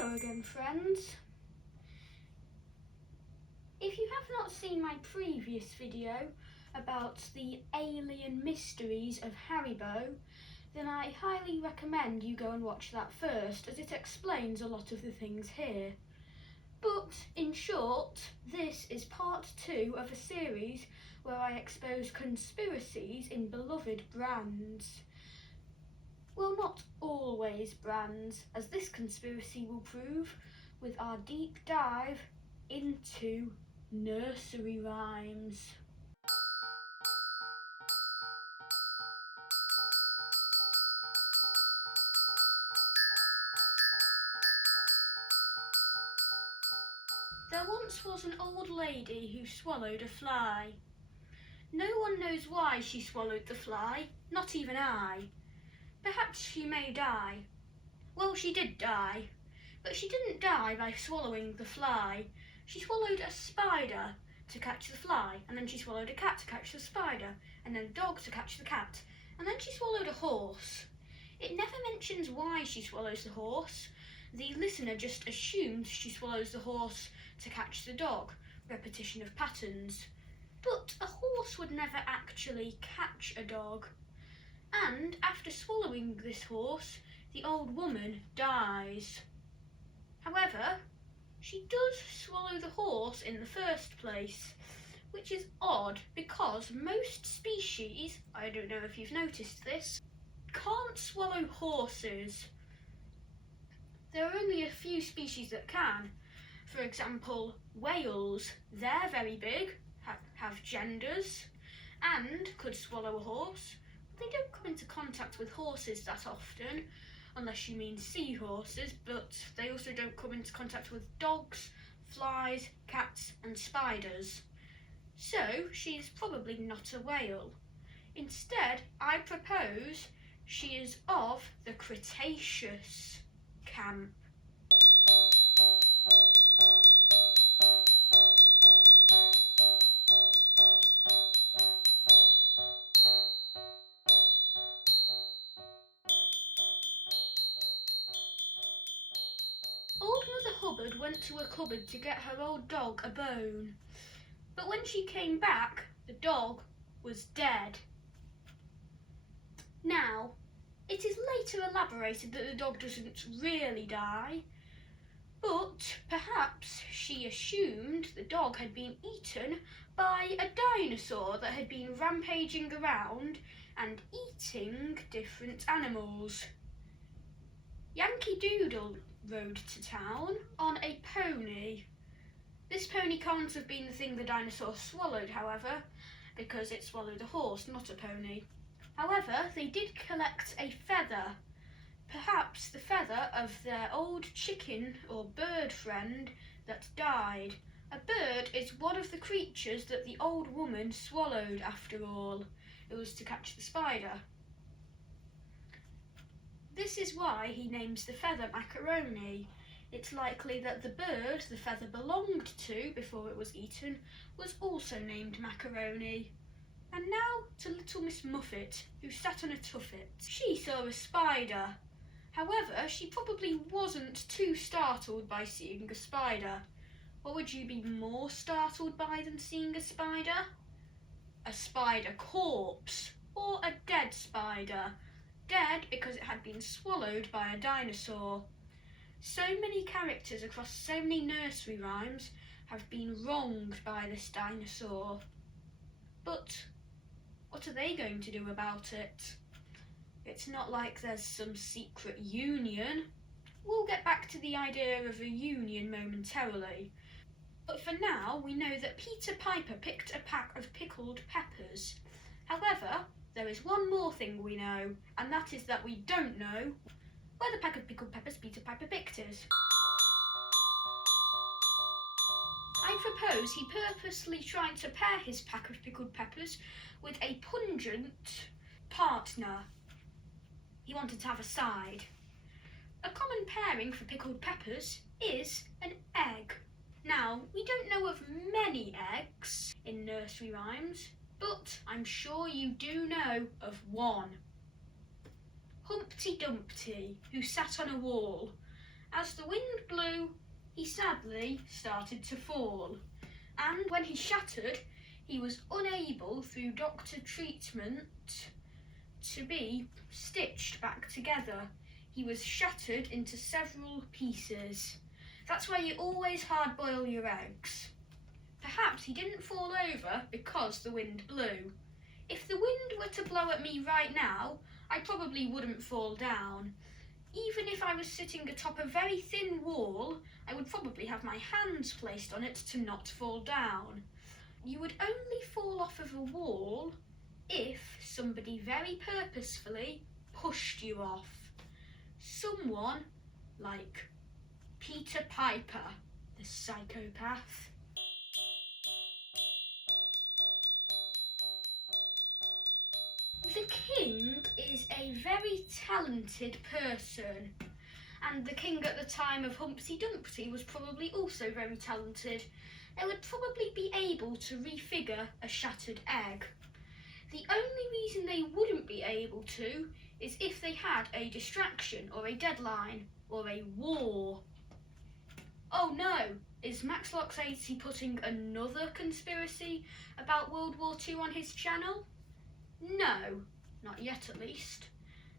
Hello again, friends. If you have not seen my previous video about the alien mysteries of Haribo, then I highly recommend you go and watch that first, as it explains a lot of the things here. But in short, this is part 2 of a series where I expose conspiracies in beloved brands. Well, not always brands, as this conspiracy will prove with our deep dive into nursery rhymes. There once was an old lady who swallowed a fly. No one knows why she swallowed the fly, not even I. Perhaps she may die. Well, she did die, but she didn't die by swallowing the fly. She swallowed a spider to catch the fly, and then she swallowed a cat to catch the spider, and then a dog to catch the cat, and then she swallowed a horse. It never mentions why she swallows the horse. The listener just assumes she swallows the horse to catch the dog, repetition of patterns. But a horse would never actually catch a dog. And after swallowing this horse, the old woman dies. However, she does swallow the horse in the first place, which is odd because most species, I don't know if you've noticed this, can't swallow horses. There are only a few species that can. For example, whales. They're very big, have genders, and could swallow a horse. They don't come into contact with horses that often, unless you mean seahorses, but they also don't come into contact with dogs, flies, cats and spiders. So she's probably not a whale. Instead, I propose she is of the Cretaceous camp. Old Mother Hubbard went to a cupboard to get her old dog a bone, but when she came back, the dog was dead. Now, it is later elaborated that the dog doesn't really die, but perhaps she assumed the dog had been eaten by a dinosaur that had been rampaging around and eating different animals. Yankee Doodle rode to town on a pony. This pony can't have been the thing the dinosaur swallowed, however, because it swallowed a horse, not a pony. However, they did collect a feather, perhaps the feather of their old chicken or bird friend that died. A bird is one of the creatures that the old woman swallowed after all. It was to catch the spider. This is why he names the feather macaroni. It's likely that the bird the feather belonged to before it was eaten was also named macaroni. And now to little Miss Muffet, who sat on a tuffet. She saw a spider. However, she probably wasn't too startled by seeing a spider. What would you be more startled by than seeing a spider? A spider corpse, or a dead spider. Dead because it had been swallowed by a dinosaur. So many characters across so many nursery rhymes have been wronged by this dinosaur. But what are they going to do about it? It's not like there's some secret union. We'll get back to the idea of a union momentarily. But for now, we know that Peter Piper picked a pack of pickled peppers. However, there is one more thing we know, and that is that we don't know where the pack of pickled peppers Peter Piper picked is. I propose he purposely tried to pair his pack of pickled peppers with a pungent partner. He wanted to have a side. A common pairing for pickled peppers is an egg. Now, we don't know of many eggs in nursery rhymes, but I'm sure you do know of one. Humpty Dumpty, who sat on a wall, As the wind blew, he sadly started to fall, and when he shattered, he was unable, through doctor treatment, to be stitched back together. He was shattered into several pieces. That's why you always hard boil your eggs. Perhaps he didn't fall over because the wind blew. If the wind were to blow at me right now, I probably wouldn't fall down. Even if I was sitting atop a very thin wall, I would probably have my hands placed on it to not fall down. You would only fall off of a wall if somebody very purposefully pushed you off. Someone like Peter Piper, the psychopath. The king is a very talented person, and the king at the time of Humpty Dumpty was probably also very talented. They would probably be able to refigure a shattered egg. The only reason they wouldn't be able to is if they had a distraction or a deadline or a war. Oh no, is Max Locks 80 putting another conspiracy about World War II on his channel? No, not yet at least.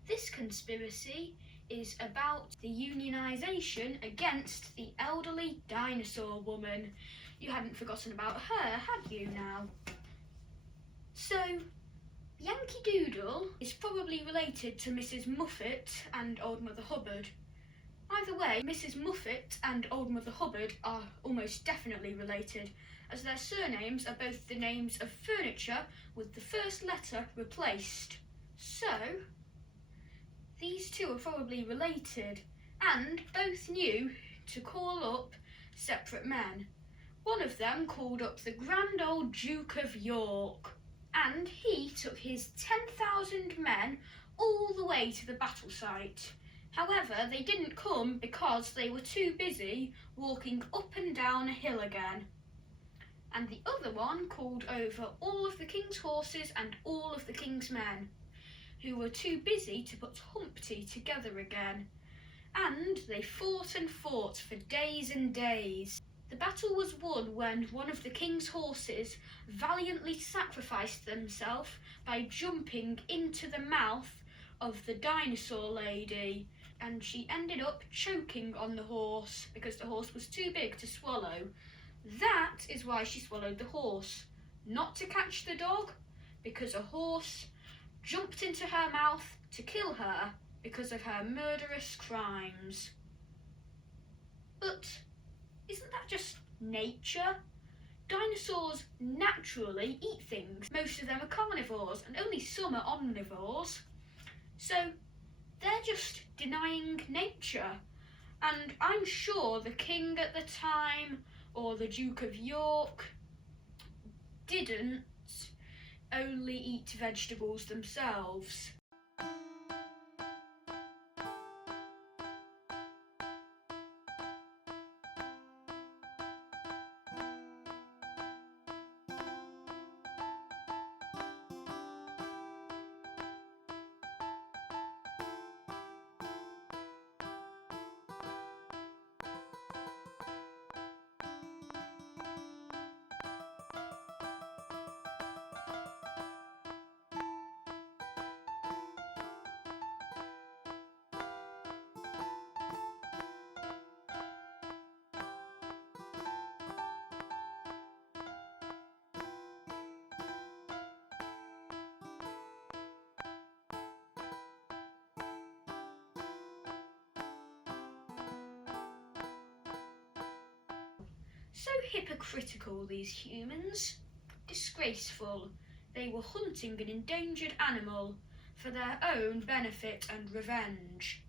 This conspiracy is about the unionisation against the elderly dinosaur woman. You hadn't forgotten about her, had you now? So, Yankee Doodle is probably related to Mrs. Muffet and Old Mother Hubbard. Either way, Mrs. Muffet and Old Mother Hubbard are almost definitely related, as their surnames are both the names of furniture with the first letter replaced. So, these two are probably related, and both knew to call up separate men. One of them called up the grand old Duke of York, and he took his 10,000 men all the way to the battle site. However, they didn't come because they were too busy walking up and down a hill again. And the other one called over all of the king's horses and all of the king's men, who were too busy to put Humpty together again. And they fought and fought for days and days. The battle was won when one of the king's horses valiantly sacrificed themselves by jumping into the mouth of the dinosaur lady, and she ended up choking on the horse because the horse was too big to swallow. That is why she swallowed the horse, not to catch the dog, because a horse jumped into her mouth to kill her because of her murderous crimes. But isn't that just nature? Dinosaurs naturally eat things. Most of them are carnivores and only some are omnivores. So they're just denying nature. And I'm sure the king at the time, or the Duke of York, didn't only eat vegetables themselves. So hypocritical, these humans. Disgraceful. They were hunting an endangered animal for their own benefit and revenge.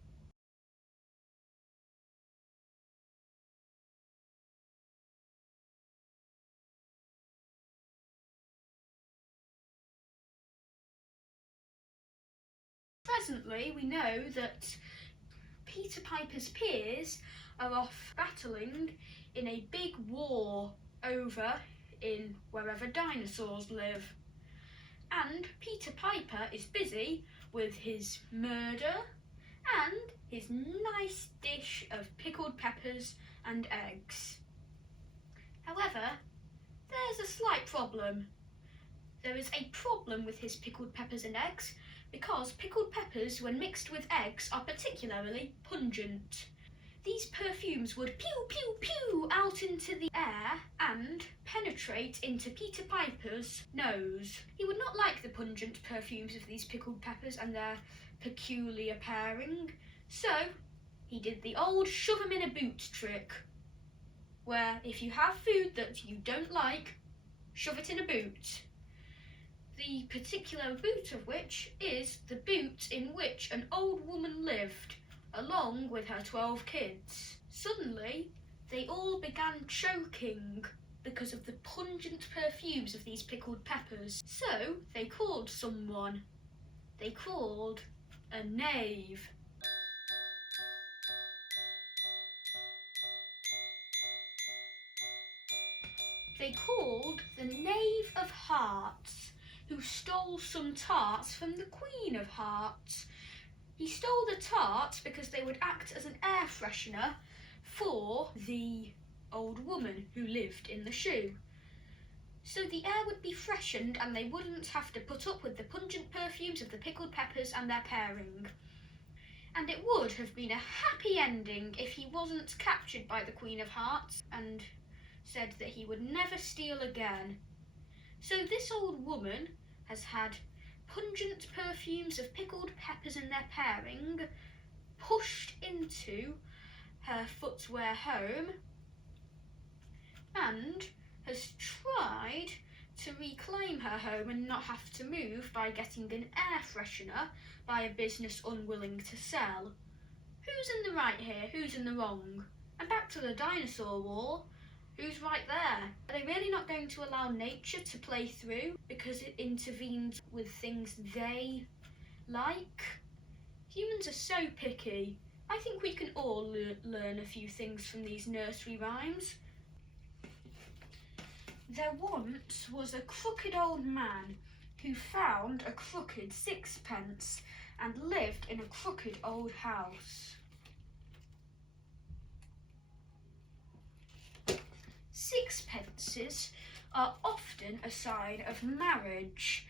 Presently, we know that Peter Piper's peers are off battling in a big war over in wherever dinosaurs live. And Peter Piper is busy with his murder and his nice dish of pickled peppers and eggs. However, there's a slight problem. There is a problem with his pickled peppers and eggs because pickled peppers, when mixed with eggs, are particularly pungent. These perfumes would pew pew pew out into the air and penetrate into Peter Piper's nose. He would not like the pungent perfumes of these pickled peppers and their peculiar pairing, so he did the old shove 'em in a boot trick, where if you have food that you don't like, shove it in a boot. The particular boot of which is the boot in which an old woman lived, along with her 12 kids. Suddenly, they all began choking because of the pungent perfumes of these pickled peppers. So they called someone. They called a knave. They called the Knave of Hearts, who stole some tarts from the Queen of Hearts. He stole the tarts because they would act as an air freshener for the old woman who lived in the shoe. So the air would be freshened and they wouldn't have to put up with the pungent perfumes of the pickled peppers and their pairing. And it would have been a happy ending if he wasn't captured by the Queen of Hearts and said that he would never steal again. So this old woman has had pungent perfumes of pickled peppers and their pairing pushed into her footwear home and has tried to reclaim her home and not have to move by getting an air freshener by a business unwilling to sell. Who's in the right here? Who's in the wrong? And back to the dinosaur war. Who's right there? Are they really not going to allow nature to play through because it intervenes with things they like? Humans are so picky. I think we can all learn a few things from these nursery rhymes. There once was a crooked old man who found a crooked sixpence and lived in a crooked old house. Sixpences are often a sign of marriage,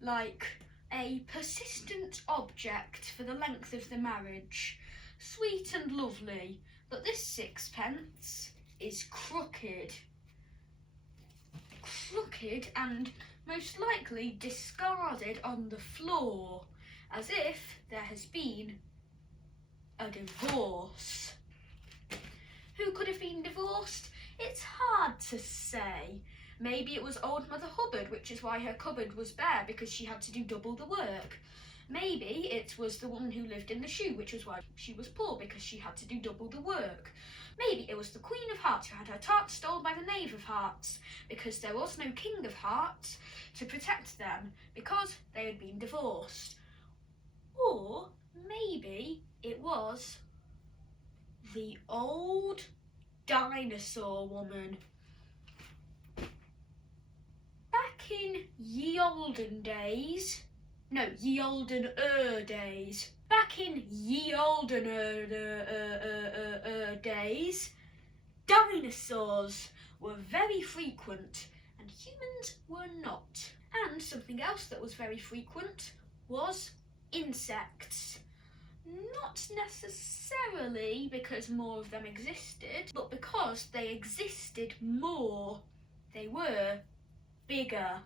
like a persistent object for the length of the marriage. Sweet and lovely, but this sixpence is crooked. Crooked and most likely discarded on the floor, as if there has been a divorce. Who could have been divorced? It's hard to say. Maybe it was old Mother Hubbard, which is why her cupboard was bare, because she had to do double the work. Maybe it was the woman who lived in the shoe, which was why she was poor, because she had to do double the work. Maybe it was the Queen of Hearts who had her tarts stolen by the Knave of Hearts, because there was no King of Hearts to protect them, because they had been divorced. Or maybe it was the old dinosaur woman. Back in ye olden days, back in ye olden days, dinosaurs were very frequent and humans were not. And something else that was very frequent was insects. Not necessarily because more of them existed, but because they existed more. They were bigger.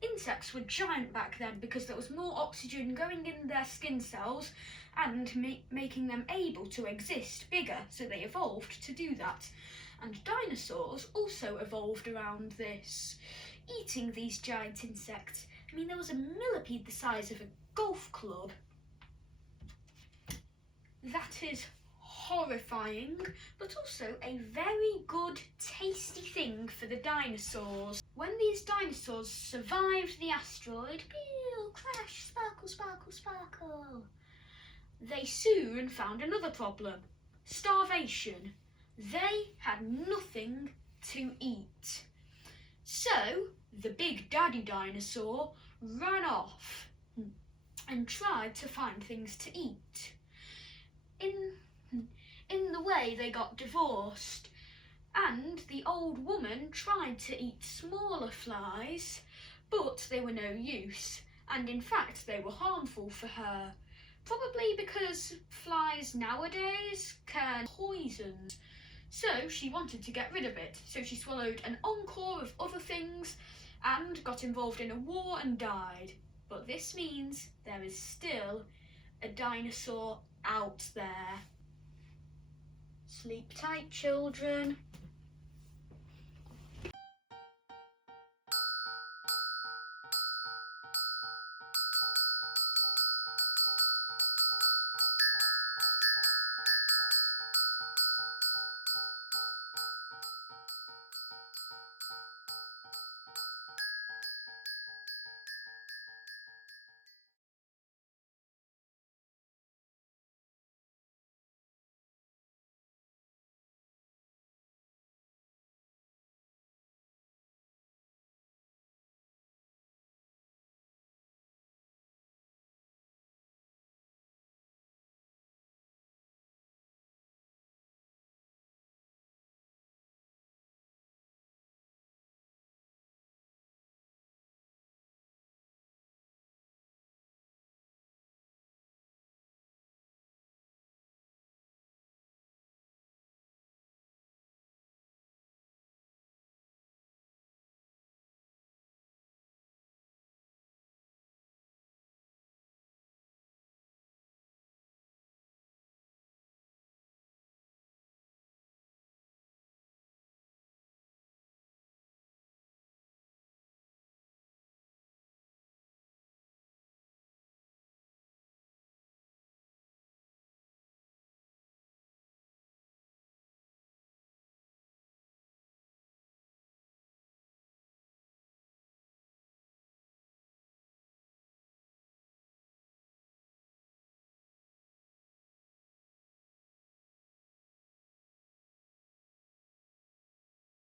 Insects were giant back then because there was more oxygen going in their skin cells and making them able to exist bigger, so they evolved to do that. And dinosaurs also evolved around this, eating these giant insects. I mean, there was a millipede the size of a golf club. That is horrifying, but also a very good, tasty thing for the dinosaurs. When these dinosaurs survived the asteroid, pew, crash, sparkle, sparkle, sparkle, they soon found another problem: starvation. They had nothing to eat. So the big daddy dinosaur ran off and tried to find things to eat. In the way, they got divorced, and the old woman tried to eat smaller flies, but they were no use, and in fact they were harmful for her. Probably because flies nowadays can poison. So she wanted to get rid of it, so she swallowed an encore of other things and got involved in a war and died. But this means there is still a dinosaur out there. Sleep tight, children.